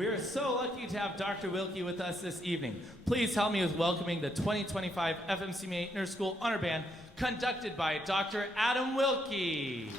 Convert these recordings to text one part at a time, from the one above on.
We are so lucky to have Dr. Wilkie with us this evening. Please help me with welcoming the 2025 Fmcmea Inter-School Honor Band, conducted by Dr. Adam Wilkie.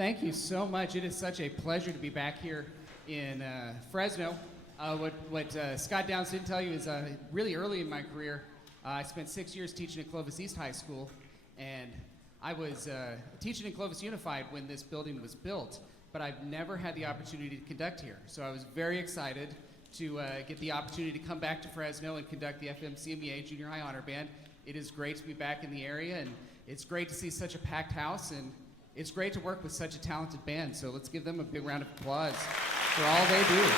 thank you so much. It is such a pleasure to be back here in Fresno. What Scott Downs didn't tell you is really early in my career, I spent 6 years teaching at Clovis East High School, and I was teaching in Clovis Unified when this building was built, but I've never had the opportunity to conduct here. So I was very excited to get the opportunity to come back to Fresno and conduct the Fmcmea Junior High Honor Band. It is great to be back in the area, and it's great to see such a packed house, and it's great to work with such a talented band. So let's give them a big round of applause for all they do.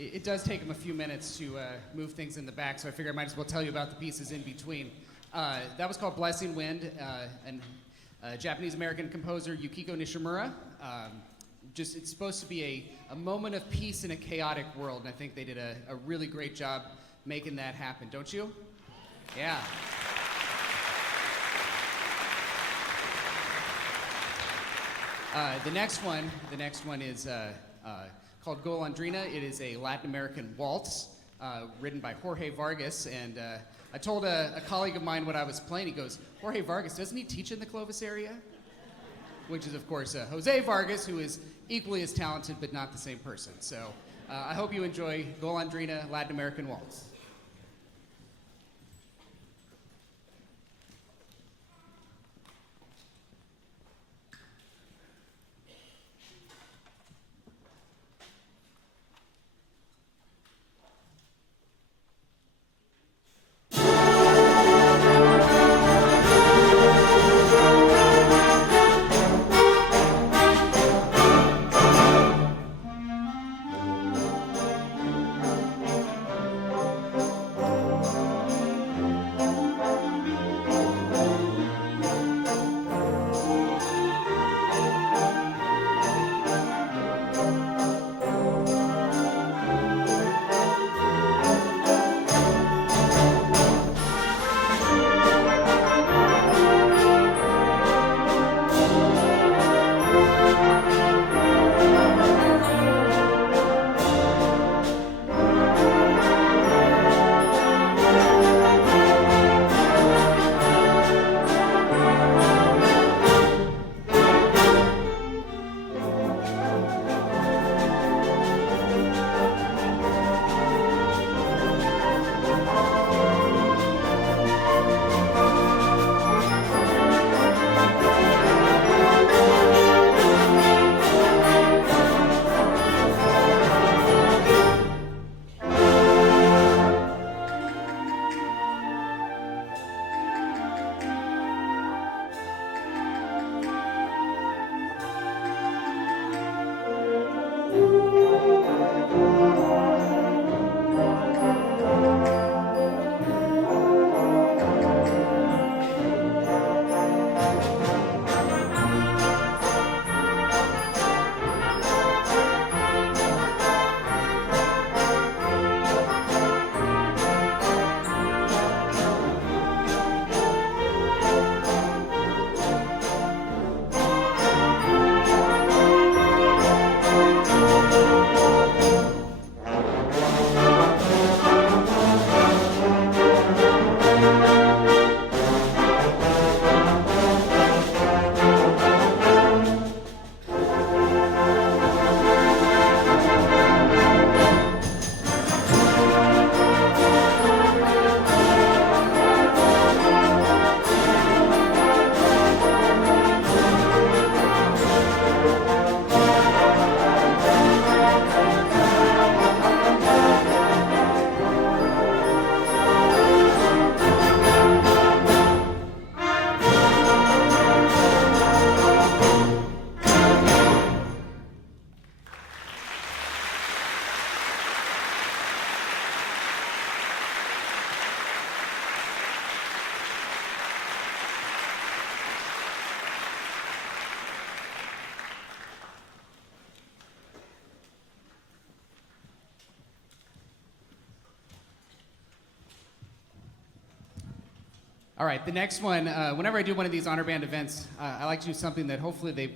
It does take them a few minutes to move things in the back, so I figure I might as well tell you about the pieces in between. That was called Blessing Wind, and Japanese-American composer Yukiko Nishimura It's supposed to be a moment of peace in a chaotic world, and I think they did a really great job making that happen, don't you? Yeah. The next one is called Golondrina. It is a Latin American waltz written by Jorge Vargas, and I told a colleague of mine when I was playing, he goes, Jorge Vargas, doesn't he teach in the Clovis area? Which is, of course, Jose Vargas, who is equally as talented but not the same person. So I hope you enjoy Golondrina, Latin American waltz. All right, the next one, whenever I do one of these honor band events, I like to do something that hopefully they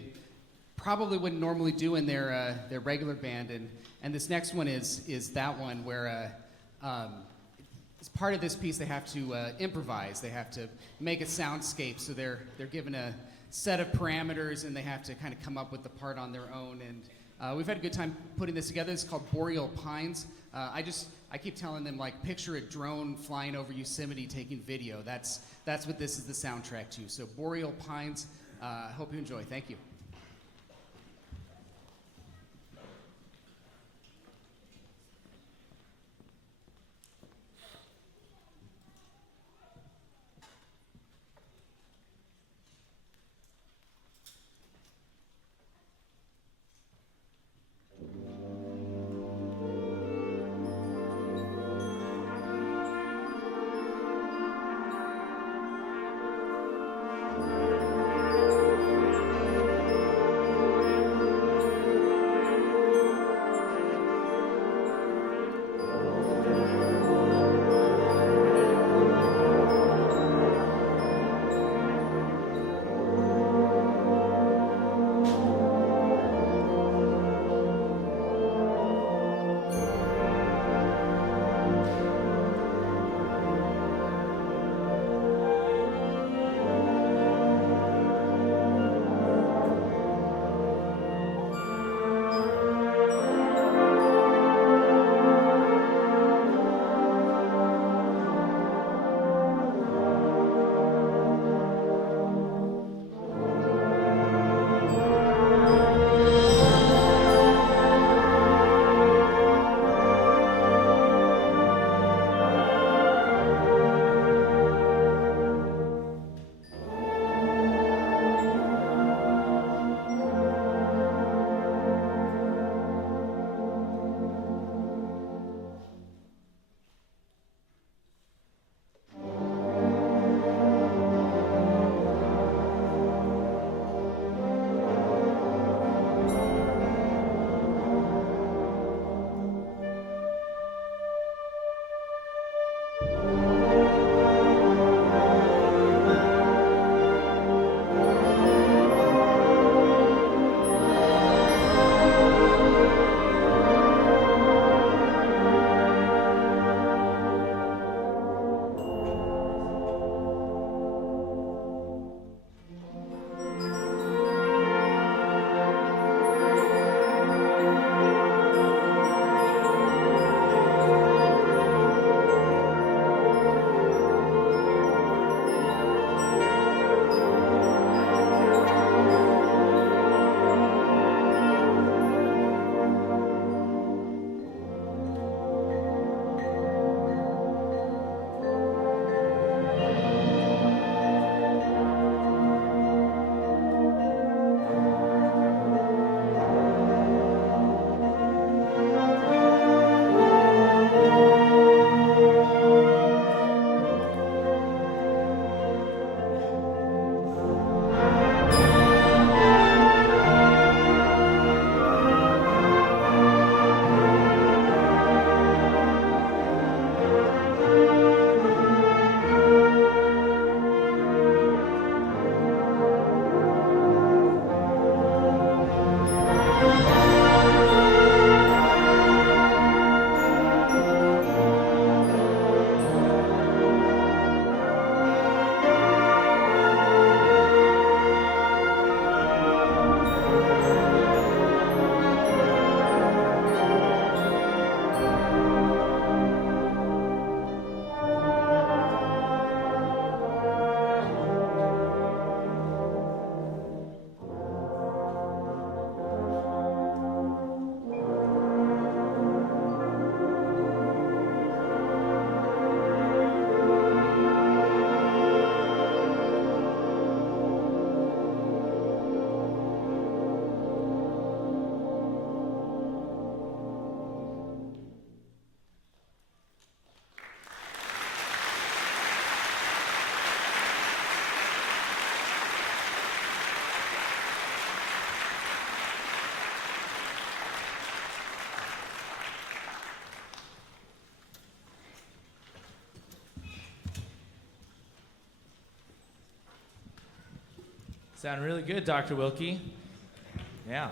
probably wouldn't normally do in their regular band, and this next one is that one where as part of this piece they have to improvise. They have to make a soundscape, so they're given a set of parameters and they have to kind of come up with the part on their own. And we've had a good time putting this together. It's called Boreal Pines. I keep telling them, like, picture a drone flying over Yosemite taking video. That's what this is the soundtrack to. So Boreal Pines, I hope you enjoy. Thank you. Sound really good, Dr. Wilkie. Yeah.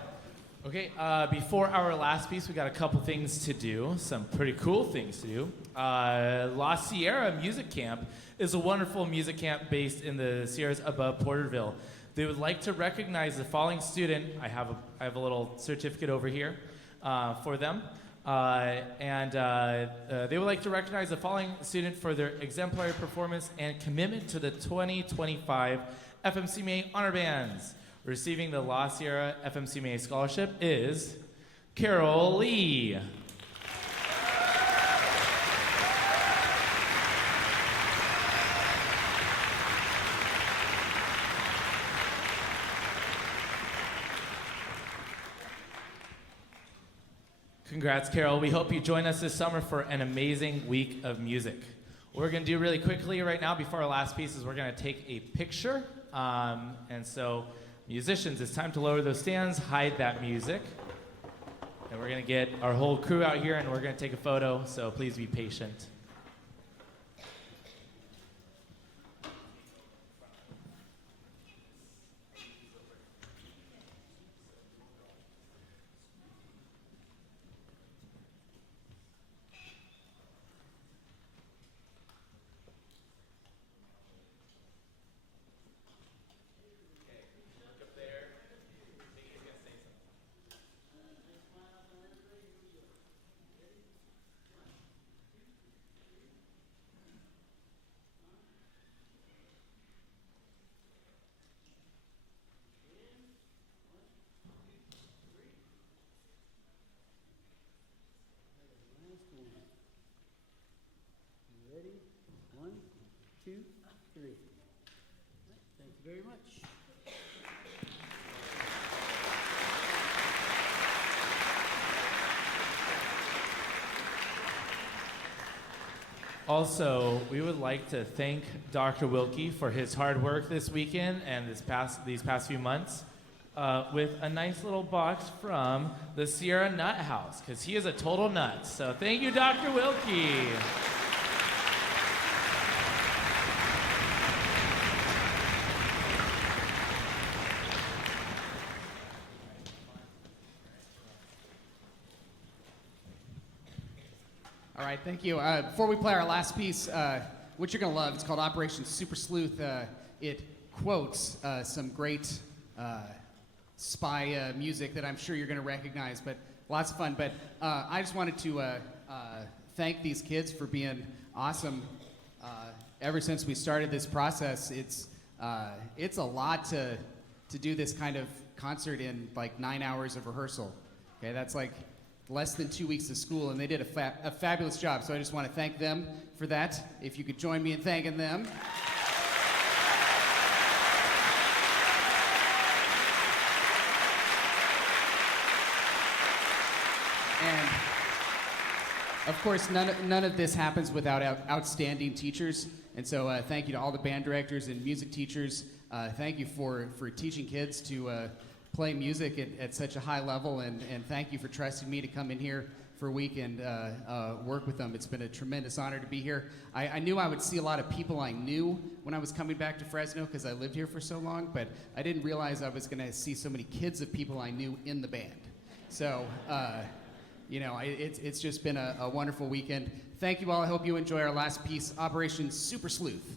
Okay, before our last piece, we got a couple things to do, some pretty cool things to do. La Sierra Music Camp is a wonderful music camp based in the Sierras above Porterville. They would like to recognize the following student. I have a little certificate over here for them. They would like to recognize the following student for their exemplary performance and commitment to the 2025 FMCMA Honor Bands. Receiving the La Sierra FMCMA Scholarship is Carol Lee. Congrats, Carol. We hope you join us this summer for an amazing week of music. What we're going to do really quickly right now before our last piece is we're going to take a picture. And so, musicians, it's time to lower those stands, hide that music. And we're going to get our whole crew out here and we're going to take a photo, so please be patient. Ready? 1, 2, 3. Thank you very much. Also, we would like to thank Dr. Wilkie for his hard work this weekend and these past few months with a nice little box from the Sierra Nut House, because he is a total nut. So thank you, Dr. Wilkie. All right, thank you. Before we play our last piece, what you're going to love, it's called Operation Super Sleuth. It quotes some great spy music that I'm sure you're going to recognize, but lots of fun. But I just wanted to thank these kids for being awesome. Ever since we started this process, it's a lot to do this kind of concert in like 9 hours of rehearsal. Okay, that's like less than 2 weeks of school, and they did a fabulous job. So I just want to thank them for that. If you could join me in thanking them. And of course, none of this happens without outstanding teachers. And so thank you to all the band directors and music teachers. Thank you for teaching kids to play music at such a high level, and thank you for trusting me to come in here for a week and work with them. It's been a tremendous honor to be here. I knew I would see a lot of people I knew when I was coming back to Fresno because I lived here for so long, but I didn't realize I was going to see so many kids of people I knew in the band. So, it's just been a wonderful weekend. Thank you all. I hope you enjoy our last piece, Operation Super Sleuth.